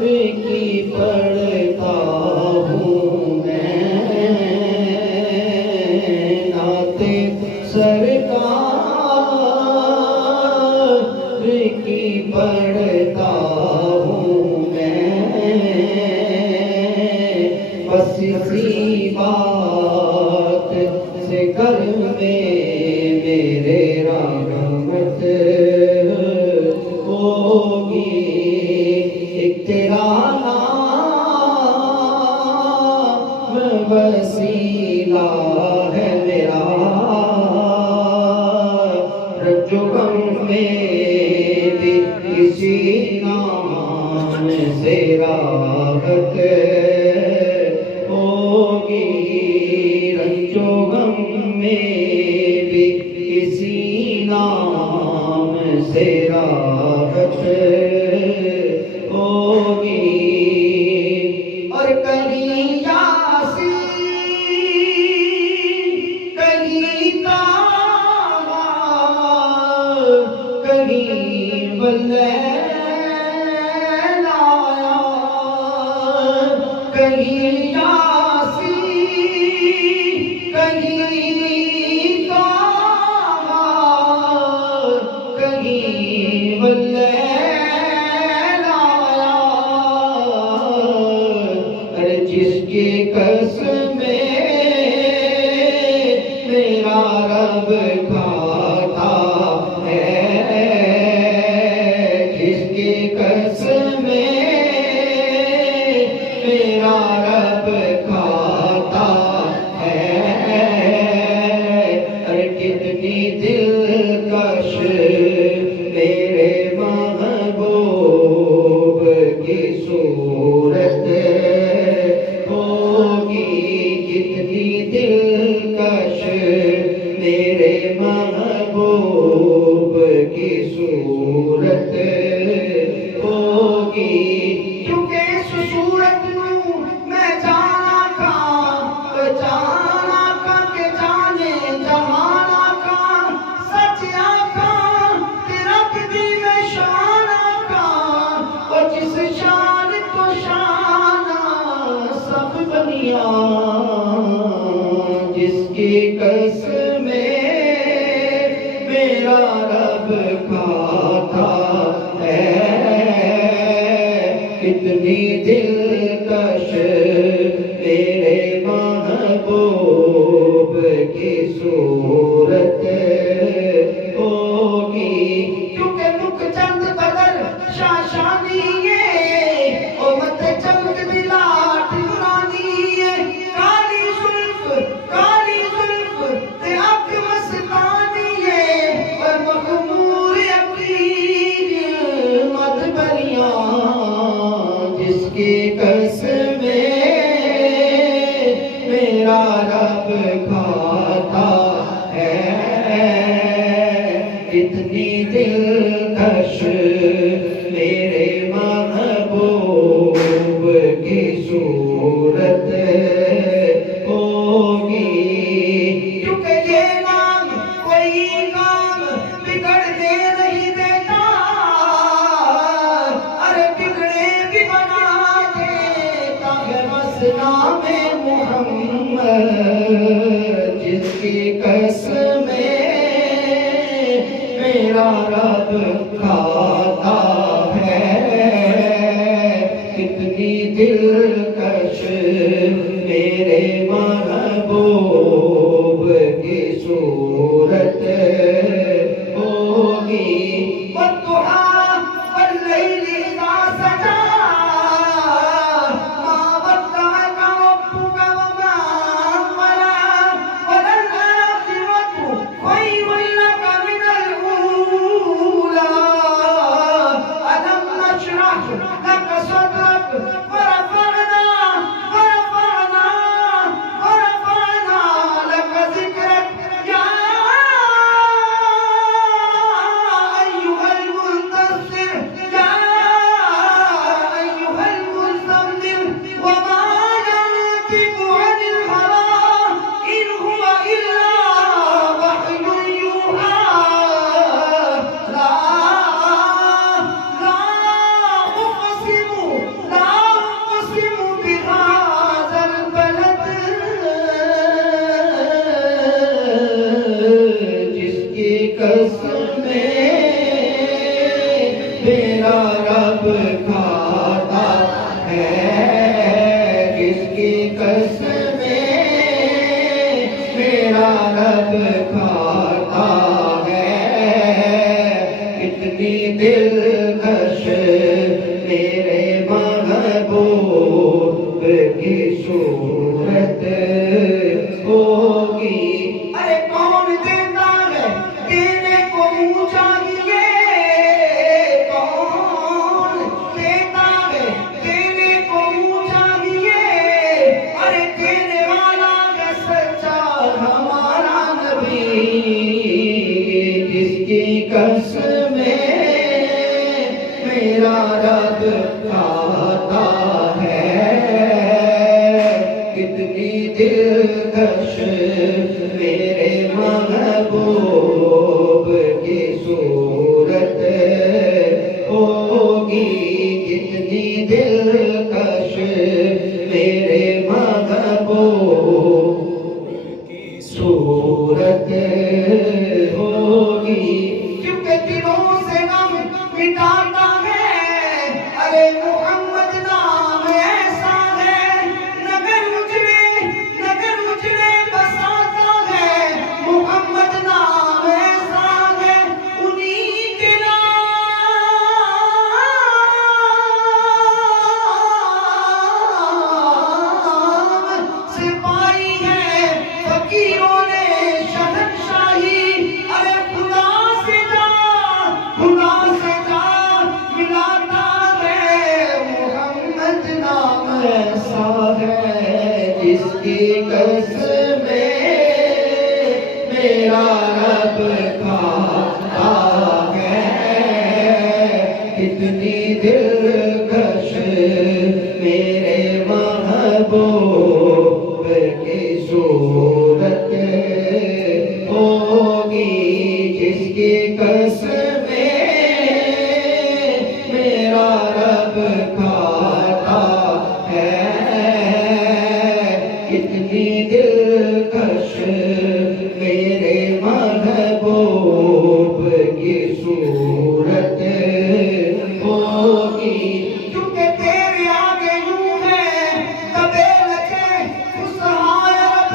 کی پڑھتا ہوں میں نعت سرکار کی پڑھتا ہوں میں بس اسی بات سے گھر میں میرے رحمت ہوگی ایک تیرا نام وسیلہ ہے میرا رنج و غم میں بھی اسی نام سے راحت ہوگی رنج و غم میں بھی اسی نام سے راحت ہوگی اور کہیں یاسین کہیں تابا کہیں واللیل آیا کہیں یاسین کہیں تابا کہیں واللیل جس کی قسمیں میرا رب کھاتا ہے جس کی قسمیں میرا رب کھاتا ہے ارے کتنی دلکش میرے محبوب کی صورت دلکش میرے محبوب کی صورت ہوگی کیونکہ اس صورت میں جانا کا کہ جانے جہانا کا سچیا کا تیرا کدی میں شانا کا اور جس شان کو شانا سب بنیا جس کی قسمیں میرا رب کھاتا ہے کتنی دلکش میرے محبوب کی صورت ہوگی کیونکہ لک چند قدر شاشانی ہے او مت چمک دلاٹ نورانی ہے کالی زلف تے اک مستانی ہے اور مخمور عقیل مت بریاں جس کی قسمیں میرا رب کھاتا ہے اتنی دلکش میرے محبوب کی صورت ہوگی کیونکہ یہ نام کوئی کام بگڑنے نہیں دیتا ارے بگڑے بھی بنا دیتا ہے بس نام محمد جس کی قسمیں میرا رب کھاتا ہے کتنی دلکش میرے محبوب کی صورت ہوگی والضحیٰ واللیل اذا سجا ما ودعک ربک وما قلى وللآخرة خير لك من الأولى ألم نشرح لك صدرك ورفعنا لك ذكرك يا أيها المدثر يا أيها المزمل وما ينطق عن الهوى إن هو إلا وحي يوحى لا میرا رب کھاتا ہے کس کی قسمیں میرا رب کھاتا ہے کتنی دلکش میرے محبوب کی صورت ہوگی ارے کون دیتا ہے دینے کو منہ چاہیے کون دیتا ہے دینے کو منہ چاہیے ارے دینے والا ہے سچا ہمارا نبی جس کی قسمیں میرا رب کھاتا ہے کتنی دلکش میرے محبوب کی صورت ہوگی کتنی دلکش میرے محبوب کی صورت ہوگی کیونکہ دلوں سے غم مٹاتا ہے ارے محمد نام ایسا ہے نگر اجڑے بساتا ہے محمد نام ایسا ہے انہی کے نام سے پائی ہے فقیروں نے شہنشاہی ارے خدا سے جا ملاتا ہے محمد نام ایسا ہے جس کی قسمیں میرا رب کھاتا ہے کتنی دلکش میرے محبوب کی صورت ہوگی جس کی قسمیں میرا رب کھاتا ہے کتنی دلکش میرے محبوب کی صورت ہوگی کیونکہ تیرے آگے یوں ہے کبے لچے خسہائے رب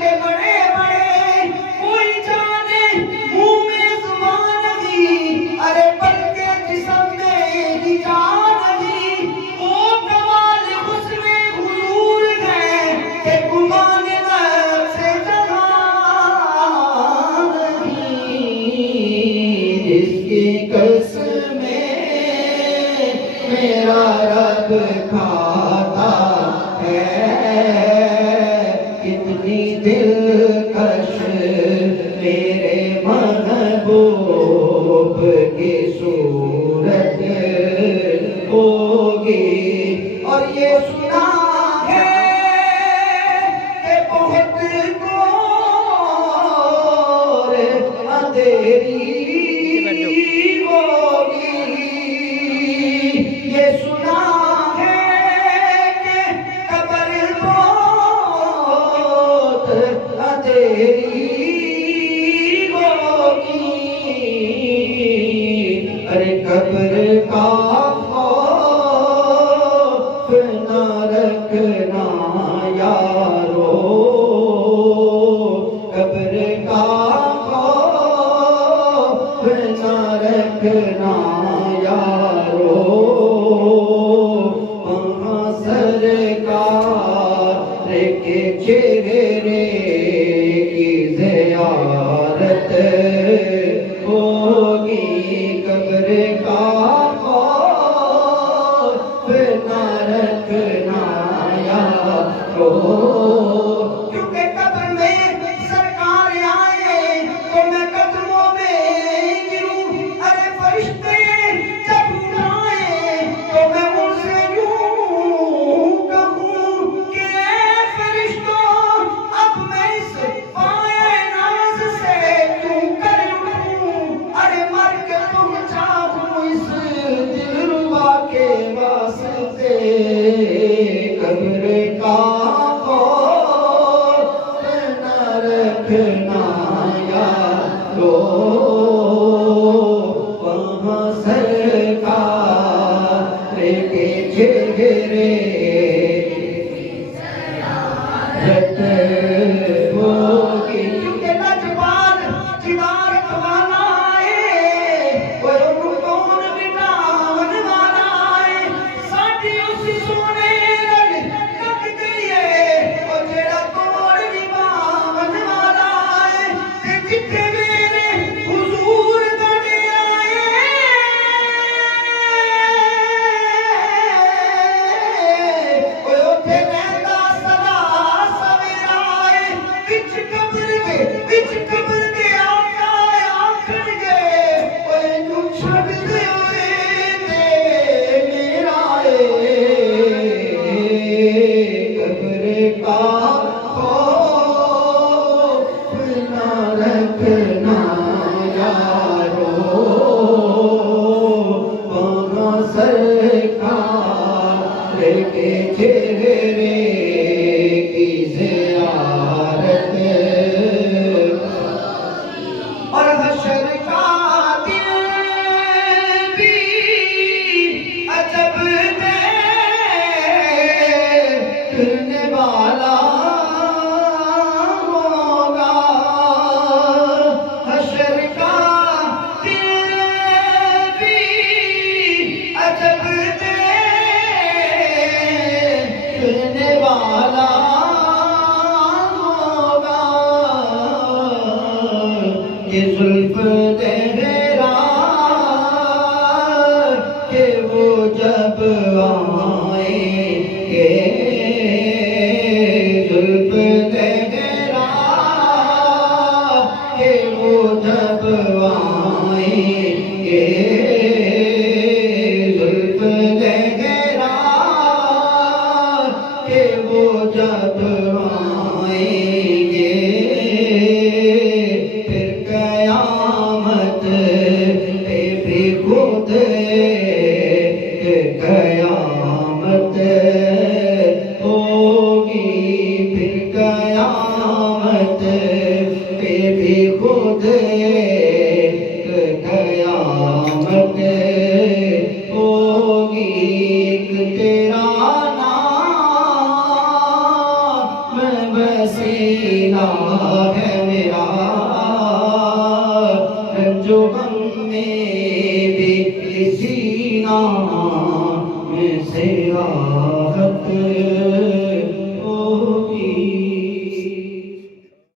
کے بڑے بڑے کوئی جانے منہ میں زبان نہیں ارے بلکہ جسم میں ہی جان نہیں وہ کمال حسن حضور ہے کہ گمان نفس سے جگہ نہیں جس کی قسمیں میرا رب کھاتا ہے کتنی دلکش میرے محبوب کی صورت ہوگی اور یہ سنا ہے کہ بہت گور اندھیری ہوگی یہ سنا ہے کہ قبر بہت اندھیری ہوگی ارے قبر کا خوف نہ رکھنا یارو قبر کا خوف نہ رکھنا یارو وہاں سرکار کے چہرے کی زیارت ہوگی قبر کا خوف نہ رکھنا یارو کیونکہ قبر میں سرکار آئے تو میں قدموں میں گروں ارے فرشتے جب اٹھائے تو میں ان سے یوں کہوں کہ اے فرشتوں اب میں اس پائے ناز سے کیوں کر اٹھوں ارے مر کے تم چاہوں اس دلربا کے واسطے قبر کا خوف نہ رکھنا یارو وہاں سرکار سرکار کے چہرے کی زیارت اور حشر کا دن بھی عجب دیکھنے والا ہوگا حشر کا دن بھی عجب دیکھنے والا ہوگا کہ زلف تیرا کہ وہ جب آئیں گے زلف تیرا کہ وہ جب آئیں گے زلف تیرا کہ وہ جب آئیں گے پھر قیامت پہ بھی خود قیامت ہوگی پھر قیامت پہ بھی خود قیامت ہوگی تیرا نام وسیلہ ہے میرا جو غم میں بھی اسی نام سے راحت